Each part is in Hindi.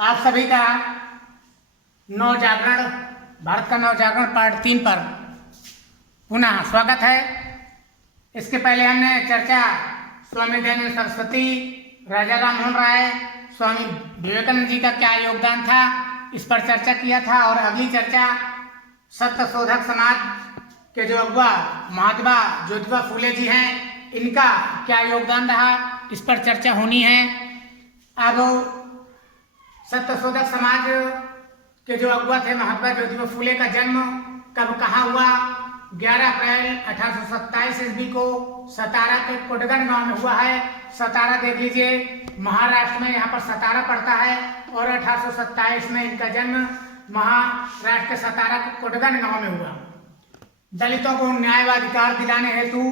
आप सभी का नवजागरण भारत का नवजागरण पार्ट 3 पर पुनः स्वागत है। इसके पहले हमने चर्चा स्वामी दयानंद सरस्वती, राजा राम मोहन राय, स्वामी विवेकानंद जी का क्या योगदान था, इस पर चर्चा किया था। और अगली चर्चा सत्य शोधक समाज के जो अगुआ महात्मा ज्योतिबा फूले जी हैं, इनका क्या योगदान रहा, इस पर चर्चा होनी है। अब सत्य शोधक समाज के जो अगुआ थे महात्मा ज्योतिबा फूले का जन्म कब कहाँ हुआ? 11 अप्रैल 1827 ईस्वी को सतारा के कोटगन गांव में हुआ है। सतारा देख लीजिए, महाराष्ट्र में, यहाँ पर सतारा पड़ता है। और 1827 में इनका जन्म महाराष्ट्र के सतारा के कोटगन गांव में हुआ। दलितों को न्याय व अधिकार दिलाने हेतु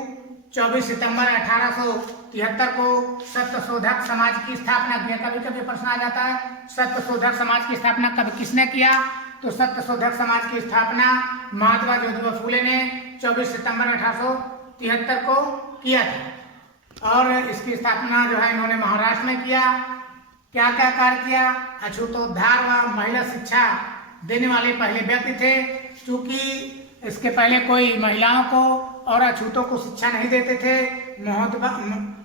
24 सितंबर 1873 को सत्य शोधक समाज की स्थापना किया। कभी कभी प्रश्न आ जाता है, सत्य शोधक समाज की स्थापना कब किसने किया? तो सत्य शोधक समाज की स्थापना महात्मा ज्योतिबा फूले ने 24 सितंबर 1873 को किया था। और इसकी स्थापना जो है इन्होंने महाराष्ट्र में किया। क्या क्या कार्य किया? अछूतोद्धार व महिला शिक्षा देने वाले पहले व्यक्ति थे। चूंकि इसके पहले कोई महिलाओं को और अछूतों को शिक्षा नहीं देते थे,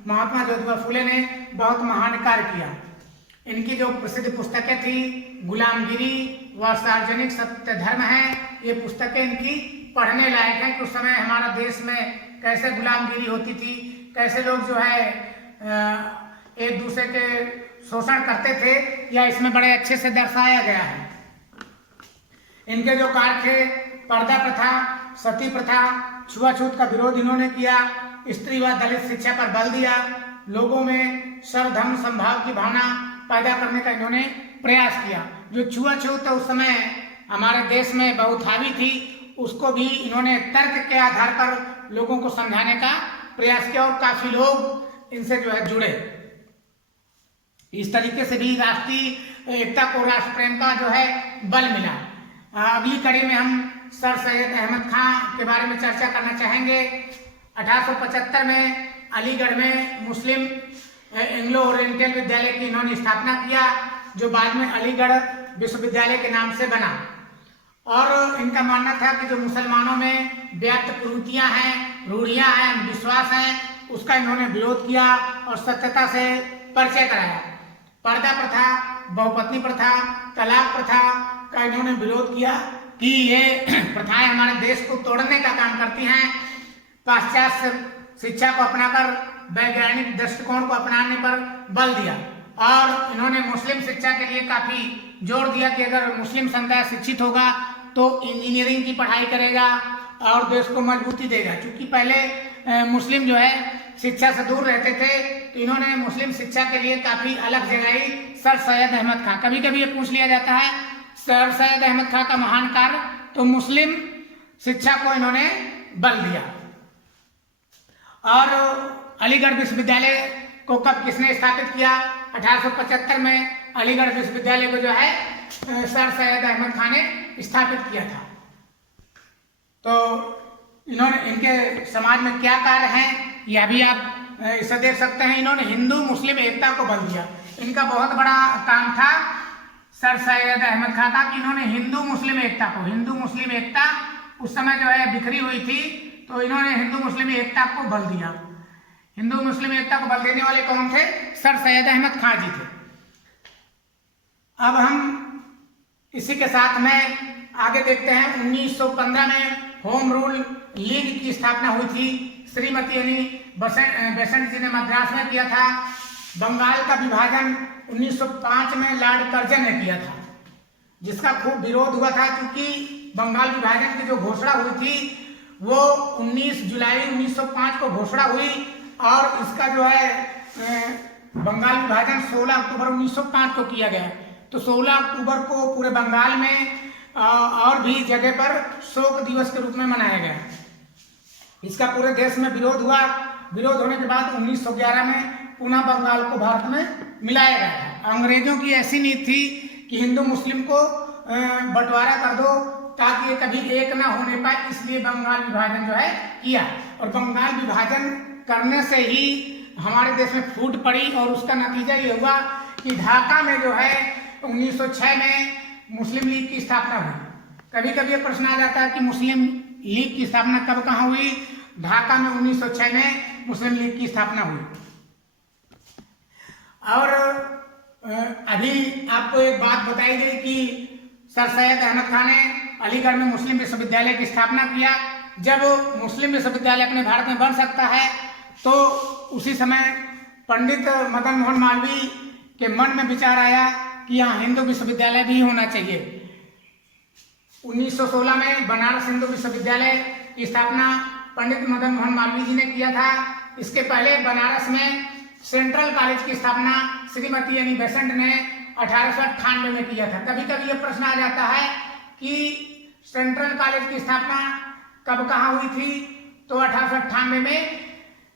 महात्मा ज्योतिबा फूले ने बहुत महान कार्य किया। इनकी जो प्रसिद्ध पुस्तकें थी, गुलामगिरी व सार्वजनिक सत्य धर्म है, ये पुस्तकें इनकी पढ़ने लायक हैं कि उस समय हमारा देश में कैसे गुलामगिरी होती थी, कैसे लोग जो है एक दूसरे के शोषण करते थे, या इसमें बड़े अच्छे से दर्शाया गया है। इनके जो कार्य थे, पर्दा प्रथा, सती प्रथा, छुआछूत का विरोध इन्होंने किया, स्त्री व दलित शिक्षा पर बल दिया, लोगों में सर्वधर्म समभाव की भावना पैदा करने का इन्होंने प्रयास किया। जो छुआछूत उस समय हमारे देश में बहुत हावी थी, उसको भी इन्होंने तर्क के आधार पर लोगों को समझाने का प्रयास किया और काफी लोग इनसे जो है जुड़े। इस तरीके से भी राष्ट्रीय एकता को, राष्ट्र प्रेम का जो है बल मिला। अगली कड़ी में हम सर सैयद अहमद खां के बारे में चर्चा करना चाहेंगे। 1875 में अलीगढ़ में मुस्लिम एंग्लो ओरिएंटल विद्यालय की इन्होंने स्थापना किया, जो बाद में अलीगढ़ विश्वविद्यालय के नाम से बना। और इनका मानना था कि जो मुसलमानों में व्याप्त कुरीतियां हैं, रूढ़ियां हैं, विश्वास हैं, उसका इन्होंने विरोध किया और सत्यता से परिचय कराया। पर्दा प्रथा, बहुपत्नी प्रथा, तलाक प्रथा का इन्होंने विरोध किया कि ये प्रथाएं हमारे देश को तोड़ने का काम करती हैं। पाश्चात्य शिक्षा को अपनाकर वैज्ञानिक दृष्टिकोण को अपनाने पर बल दिया। और इन्होंने मुस्लिम शिक्षा के लिए काफी जोर दिया कि अगर मुस्लिम समुदाय शिक्षित होगा तो इंजीनियरिंग की पढ़ाई करेगा और देश को मजबूती देगा। क्योंकि पहले मुस्लिम जो है शिक्षा से दूर रहते थे, तो इन्होंने मुस्लिम शिक्षा के लिए काफी अलग जगाई सर सैयद अहमद खां। कभी कभी ये पूछ लिया जाता है, सर सैयद अहमद खां का महान कार्य, तो मुस्लिम शिक्षा को इन्होंने बल दिया। और अलीगढ़ विश्वविद्यालय को कब किसने स्थापित किया? 1875 में अलीगढ़ विश्वविद्यालय को जो है सर सैयद अहमद खान ने स्थापित किया था। तो इन्होंने, इनके समाज में क्या कार्य हैं, यह भी आप इसे देख सकते हैं। इन्होंने हिंदू मुस्लिम एकता को बल दिया। इनका बहुत बड़ा काम था सर सैयद अहमद खान का कि इन्होंने हिंदू मुस्लिम एकता को, हिंदू मुस्लिम एकता उस समय जो है बिखरी हुई थी, तो इन्होंने हिंदू मुस्लिम एकता को बल दिया। हिंदू मुस्लिम एकता को बल देने वाले कौन थे? सर सैयद अहमद खान जी थे। अब हम इसी के साथ में आगे देखते हैं। 1915 में होम रूल लीग की स्थापना हुई थी। श्रीमती यानी बेसेंट जी ने मद्रास में किया था। बंगाल का विभाजन 1905 में लॉर्ड कर्जन ने किया था, जिसका खूब विरोध हुआ था। क्योंकि बंगाल विभाजन की जो घोषणा हुई थी वो 19 जुलाई 1905 को घोषणा हुई, और इसका जो है बंगाल विभाजन 16 अक्टूबर 1905 को किया गया। तो 16 अक्टूबर को पूरे बंगाल में और भी जगह पर शोक दिवस के रूप में मनाया गया। इसका पूरे देश में विरोध हुआ। विरोध होने के बाद 1911 में पुनः बंगाल को भारत में मिलाया गया था। अंग्रेजों की ऐसी नीति थी कि हिंदू मुस्लिम को बंटवारा कर दो ताकि ये कभी एक ना होने पाए, इसलिए बंगाल विभाजन जो है किया। और बंगाल विभाजन करने से ही हमारे देश में फूट पड़ी, और उसका नतीजा ये हुआ कि ढाका में जो है 1906 में मुस्लिम लीग की स्थापना हुई। कभी कभी ये प्रश्न आ जाता है कि मुस्लिम लीग की स्थापना कब कहाँ हुई। ढाका में 1906 में मुस्लिम लीग की स्थापना हुई। और अभी आपको एक बात बताई गई कि सर सैयद अहमद खान ने अलीगढ़ में मुस्लिम विश्वविद्यालय की स्थापना किया। जब मुस्लिम विश्वविद्यालय अपने भारत में बन सकता है तो उसी समय पंडित मदन मोहन मालवीय के मन में विचार आया कि यहाँ हिंदू विश्वविद्यालय भी होना चाहिए। 1916 में बनारस हिंदू विश्वविद्यालय की स्थापना पंडित मदन मोहन मालवीय जी ने किया था। इसके पहले बनारस में सेंट्रल कॉलेज की स्थापना श्रीमती एनी बेसेंट ने 1898 में किया था। कभी कभी ये प्रश्न आ जाता है कि सेंट्रल कॉलेज की स्थापना कब कहाँ हुई थी, तो 1898 में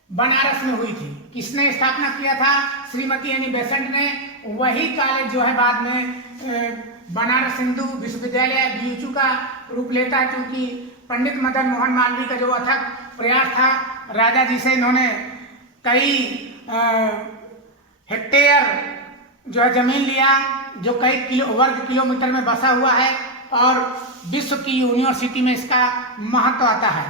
बनारस में हुई थी। किसने स्थापना किया था? श्रीमती एनी बेसेंट ने। वही कॉलेज जो है बाद में बनारस हिंदू विश्वविद्यालय BHU का रूप लेता है, क्योंकि पंडित मदन मोहन मालवीय का जो अथक प्रयास था, राजा जी से इन्होंने कई हेक्टेयर जो है जमीन लिया, जो कई वर्ग किलोमीटर में बसा हुआ है और विश्व की यूनिवर्सिटी में इसका महत्व आता है।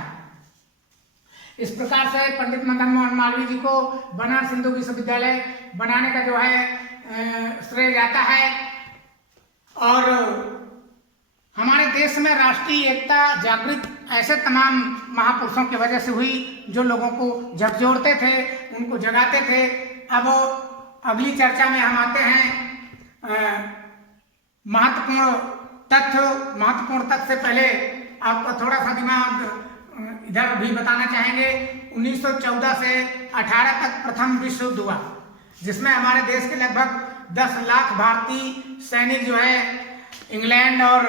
इस प्रकार से पंडित मदन मोहन मालवीय जी को बनारस हिंदू विश्वविद्यालय बनाने का जो है श्रेय जाता है। और हमारे देश में राष्ट्रीय एकता जागृत ऐसे तमाम महापुरुषों की वजह से हुई जो लोगों को झकझोरते थे, उनको जगाते थे। अब अगली चर्चा में हम आते हैं महत्वपूर्ण तथ्य से पहले आपको थोड़ा सा दिमाग इधर भी बताना चाहेंगे। 1914 से 18 तक प्रथम विश्व युद्ध हुआ, जिसमें हमारे देश के लगभग 10 लाख भारतीय सैनिक जो है इंग्लैंड और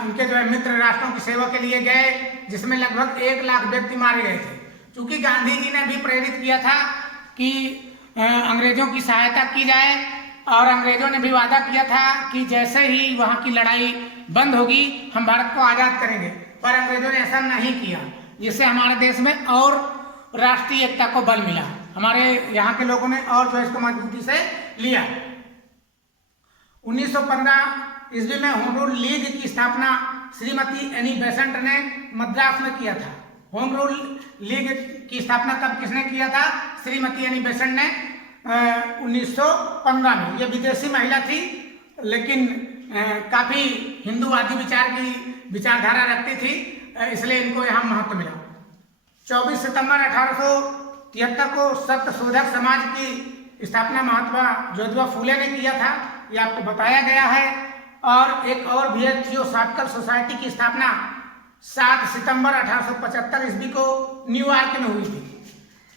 उनके जो है मित्र राष्ट्रों की सेवा के लिए गए, जिसमें लगभग 1 लाख व्यक्ति मारे गए थे। क्योंकि गांधी जी ने भी प्रेरित किया था कि अंग्रेजों की सहायता की जाए, और अंग्रेजों ने भी वादा किया था कि जैसे ही वहाँ की लड़ाई बंद होगी हम भारत को आज़ाद करेंगे, पर अंग्रेजों ने ऐसा नहीं किया, जिससे हमारे देश में और राष्ट्रीय एकता को बल मिला। हमारे यहाँ के लोगों ने और जो इसको मजबूती से लिया। 1915 ईस्वी में होम रूल लीग की स्थापना श्रीमती एनी बेसेंट ने मद्रास में किया था। होम रूल लीग की स्थापना कब किसने किया था? श्रीमती एनी बेसेंट ने 1915 में। ये विदेशी महिला थी, लेकिन काफी हिंदूवादी विचार की विचारधारा रखती थी, इसलिए इनको यहाँ महत्व मिला। 24 सितंबर 1873 को सत्यशोधक समाज की स्थापना महात्मा ज्योतिबा फूले ने किया था, ये आपको बताया गया है। और एक और भी है, थियोसॉफिकल सोसाइटी की स्थापना 7 सितंबर 1875 ईस्वी को न्यूयॉर्क में हुई थी।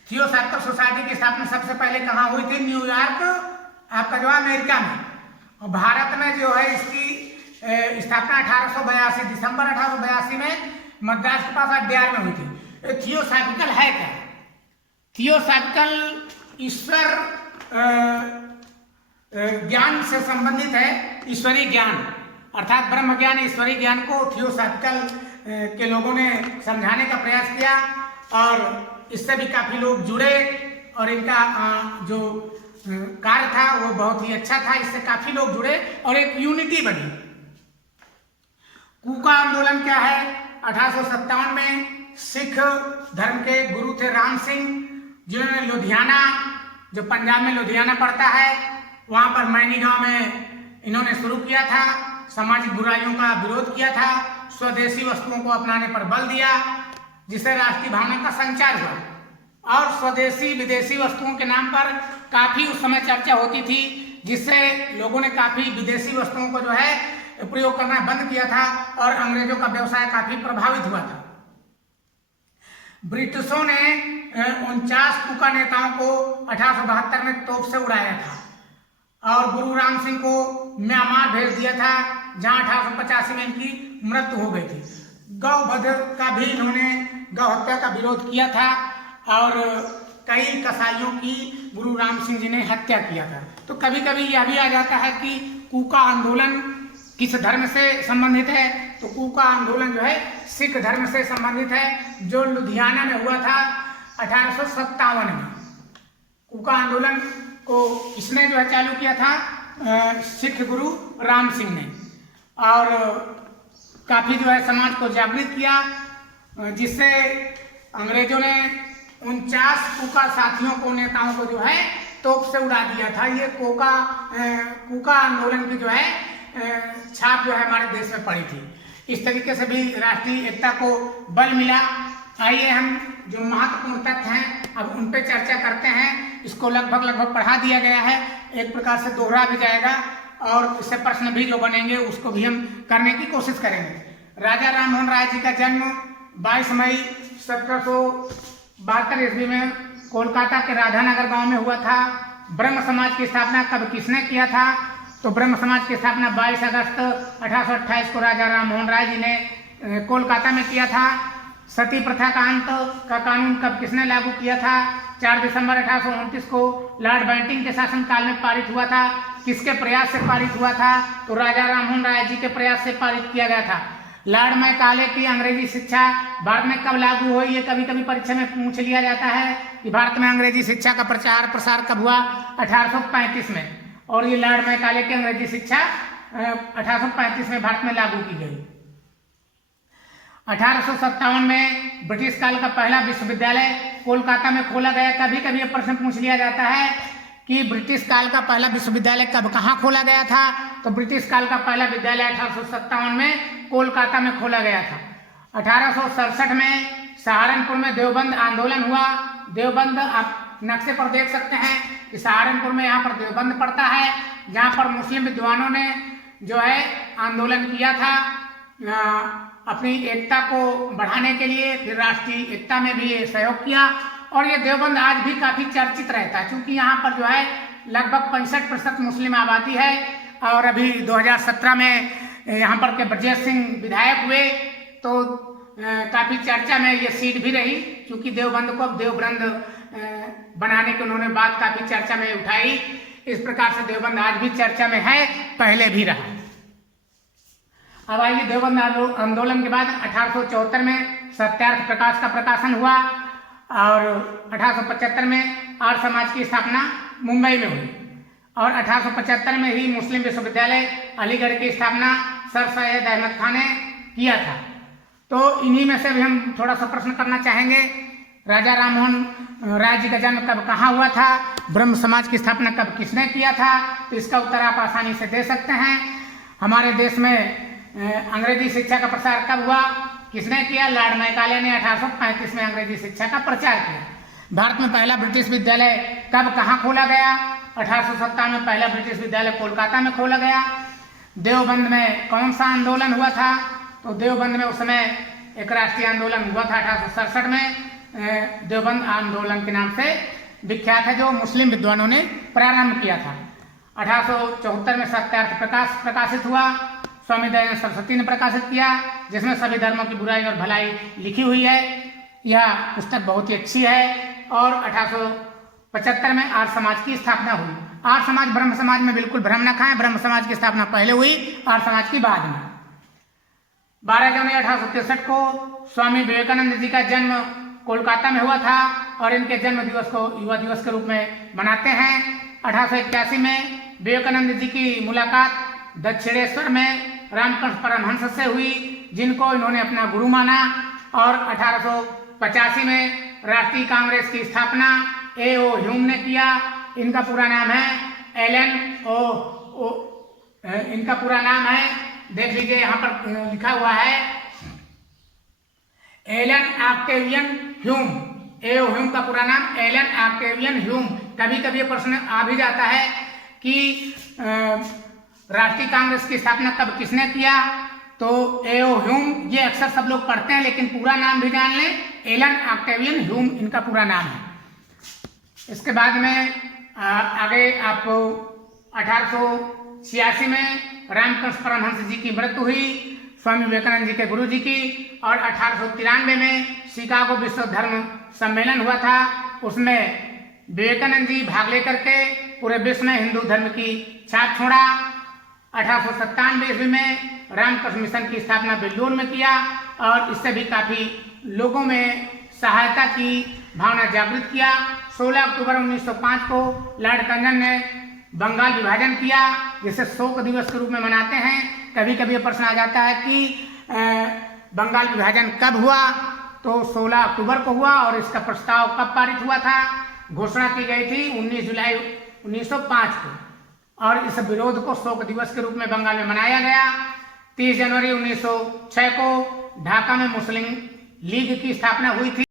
थियोसॉफिकल सोसाइटी की स्थापना सबसे पहले कहाँ हुई थी? न्यूयॉर्क, आपका जो अमेरिका में। और भारत में जो है इसकी स्थापना 1882 दिसंबर 1882 में मद्रास के पास अड्यार में हुई थी। थियोसॉफिकल है क्या? थियोसॉफिकल ईश्वर ज्ञान से संबंधित है। ईश्वरीय ज्ञान अर्थात ब्रह्म ज्ञान, ईश्वरीय ज्ञान को थियोसॉफिकल के लोगों ने समझाने का प्रयास किया, और इससे भी काफी लोग जुड़े, और इनका जो कार्य था वो बहुत ही अच्छा था। इससे काफी लोग जुड़े और एक यूनिटी बनी। कूका आंदोलन क्या है? 1857 में सिख धर्म के गुरु थे राम सिंह, जिन्होंने लुधियाना, जो पंजाब में लुधियाना पड़ता है, वहां पर मैनी गांव में इन्होंने शुरू किया था। सामाजिक बुराइयों का विरोध किया था, स्वदेशी वस्तुओं को अपनाने पर बल दिया, जिससे राष्ट्रीय भावना का संचार हुआ। और स्वदेशी विदेशी वस्तुओं के नाम पर काफी उस समय चर्चा होती थी, जिससे लोगों ने काफी विदेशी वस्तुओं को जो है प्रयोग करना बंद किया था, और अंग्रेजों का व्यवसाय काफी प्रभावित हुआ था। ब्रिटिशों ने 49 कूका नेताओं को 1872 में तोप से उड़ाया था, और गुरु राम सिंह को म्यांमार भेज दिया था, जहां 1885 में इनकी मृत्यु हो गई थी। गौ वध का भी इन्होंने गौ हत्या का विरोध किया था, और कई कसाईयों की गुरु राम सिंह जी ने हत्या किया था। तो कभी कभी यह भी आ जाता है कि कूका आंदोलन किस धर्म से संबंधित है? तो कूका आंदोलन जो है सिख धर्म से संबंधित है, जो लुधियाना में हुआ था 1857 में। कूका आंदोलन को किसने जो है चालू किया था? सिख गुरु राम सिंह ने, और काफ़ी जो है समाज को जागृत किया, जिससे अंग्रेजों ने 49 कूका साथियों को, नेताओं को जो है तोप से उड़ा दिया था। ये कूका आंदोलन की जो है छाप जो है हमारे देश में पड़ी थी। इस तरीके से भी राष्ट्रीय एकता को बल मिला। आइए हम जो महत्वपूर्ण तथ्य हैं अब उन पे चर्चा करते हैं। इसको लगभग पढ़ा दिया गया है, एक प्रकार से दोहरा भी जाएगा और इससे प्रश्न भी जो बनेंगे उसको भी हम करने की कोशिश करेंगे। राजा राम मोहन राय जी का जन्म 22 मई 1772 ईस्वी में कोलकाता के राधानगर गांव में हुआ था। ब्रह्म समाज की स्थापना कब किसने किया था? तो ब्रह्म समाज की स्थापना 22 अगस्त 1828 को राजा राम मोहन राय जी ने कोलकाता में किया था। सती प्रथा का अंत का कानून कब किसने लागू किया था? 4 दिसंबर 1829 को लॉर्ड बैंटिंग के शासनकाल में पारित हुआ था। किसके प्रयास से पारित हुआ था? तो राजा राम मोहन राय जी के प्रयास से पारित किया गया था। लॉर्ड मैकाले की अंग्रेजी शिक्षा भारत में कब लागू हुई? ये कभी कभी परीक्षा में पूछ लिया जाता है कि भारत में अंग्रेजी शिक्षा का प्रचार प्रसार कब हुआ? 1835 में। और ये लॉर्ड मैकाले की अंग्रेजी शिक्षा 1835 में भारत में लागू की गई। 1857 में ब्रिटिश काल का पहला विश्वविद्यालय कोलकाता में खोला गया। कभी कभी ये प्रश्न पूछ लिया जाता है कि ब्रिटिश काल का पहला विश्वविद्यालय कब कहाँ खोला गया था? तो ब्रिटिश काल का पहला विद्यालय 1857 में कोलकाता में खोला गया था। 1867 में सहारनपुर में देवबंद आंदोलन हुआ। देवबंद आप नक्शे पर देख सकते हैं कि सहारनपुर में यहाँ पर देवबंद पड़ता है, जहाँ पर मुस्लिम विद्वानों ने जो है आंदोलन किया था अपनी एकता को बढ़ाने के लिए, फिर राष्ट्रीय एकता में भी सहयोग किया। और ये देवबंद आज भी काफ़ी चर्चित रहता है, क्योंकि यहाँ पर जो है लगभग 65% मुस्लिम आबादी है। और अभी 2017 में यहाँ पर के ब्रजेश सिंह विधायक हुए तो काफ़ी चर्चा में ये सीट भी रही, क्योंकि देवबंद को अब देवबंद बनाने की उन्होंने बात काफ़ी चर्चा में उठाई। इस प्रकार से देवबंद आज भी चर्चा में है, पहले भी रहा। अब आइए देवबंद आंदोलन के बाद 1874 में सत्यार्थ प्रकाश का प्रकाशन हुआ और 1875 में आर्य समाज की स्थापना मुंबई में हुई और 1875 में ही मुस्लिम विश्वविद्यालय अलीगढ़ की स्थापना सर सैयद अहमद खान ने किया था। तो इन्हीं में से भी हम थोड़ा सा प्रश्न करना चाहेंगे। राजा राम मोहन राय जी का जन्म कब कहाँ हुआ था? ब्रह्म समाज की स्थापना कब किसने किया था? तो इसका उत्तर आप आसानी से दे सकते हैं। हमारे देश में अंग्रेजी शिक्षा का प्रसार कब हुआ? किसने किया? लॉर्ड मैकाले ने 1835 में अंग्रेजी शिक्षा का प्रचार किया। भारत में पहला ब्रिटिश विद्यालय कब कहाँ खोला गया? 1857 में पहला ब्रिटिश विद्यालय कोलकाता में खोला गया। देवबंद में कौन सा आंदोलन हुआ था? तो देवबंद में उस समय एक राष्ट्रीय आंदोलन हुआ था 1867 में, देवबंद आंदोलन के नाम से विख्यात है, जो मुस्लिम विद्वानों ने प्रारंभ किया था। 1874 में सत्यार्थ प्रकाश प्रकाशित हुआ, स्वामी दयानंद सरस्वती ने प्रकाशित किया, जिसमें सभी धर्मों की बुराई और भलाई लिखी हुई है। यह पुस्तक बहुत ही अच्छी है। और 1875 में आर्य समाज की स्थापना हुई। आर्य समाज ब्रह्म समाज में बिल्कुल भ्रम न खाएं, ब्रह्म समाज की स्थापना पहले हुई, आर्य समाज की बाद में। 12 जनवरी 1863 को स्वामी विवेकानंद जी का जन्म कोलकाता में हुआ था और इनके जन्म दिवस को युवा दिवस के रूप में मनाते हैं। 1881 में विवेकानंद जी की मुलाकात दक्षिणेश्वर में रामकृष्ण परमहंस से हुई, जिनको इन्होंने अपना गुरु माना। और 1885 में राष्ट्रीय कांग्रेस की स्थापना A.O. ह्यूम ने किया। इनका पूरा नाम है इनका पूरा नाम है, देख लीजिए यहाँ पर लिखा हुआ है, Elon Octavian Hume. A.O. Hume का पूरा नाम एलन ऑक्टेवियन ह्यूम। कभी कभी ये प्रश्न आ भी जाता है कि राष्ट्रीय कांग्रेस की स्थापना कब किसने किया? तो A.O. ह्यूम, ये अक्सर सब लोग पढ़ते हैं लेकिन पूरा नाम भी जान लें, एलन ऑक्टेवियन ह्यूम इनका पूरा नाम है। इसके बाद में आगे आपको 1886 में रामकृष्ण परमहंस जी की मृत्यु हुई, स्वामी विवेकानंद जी के गुरु जी की। और 1893 में शिकागो विश्व धर्म सम्मेलन हुआ था, उसमें विवेकानंद जी भाग लेकर के पूरे विश्व में हिंदू धर्म की छाप छोड़ा। 1897 ईस्वी में रामकृष्ण मिशन की स्थापना बेल्लूर में किया और इससे भी काफी लोगों में सहायता की भावना जागृत किया। 16 अक्टूबर 1905 को लॉर्ड कर्जन ने बंगाल विभाजन किया, जिसे शोक दिवस के रूप में मनाते हैं। कभी कभी ये प्रश्न आ जाता है कि बंगाल विभाजन कब हुआ, तो 16 अक्टूबर को हुआ और इसका प्रस्ताव कब पारित हुआ था? घोषणा की गई थी 19 जुलाई 1905 को, और इस विरोध को शोक दिवस के रूप में बंगाल में मनाया गया। 30 जनवरी 1906 को ढाका में मुस्लिम लीग की स्थापना हुई थी।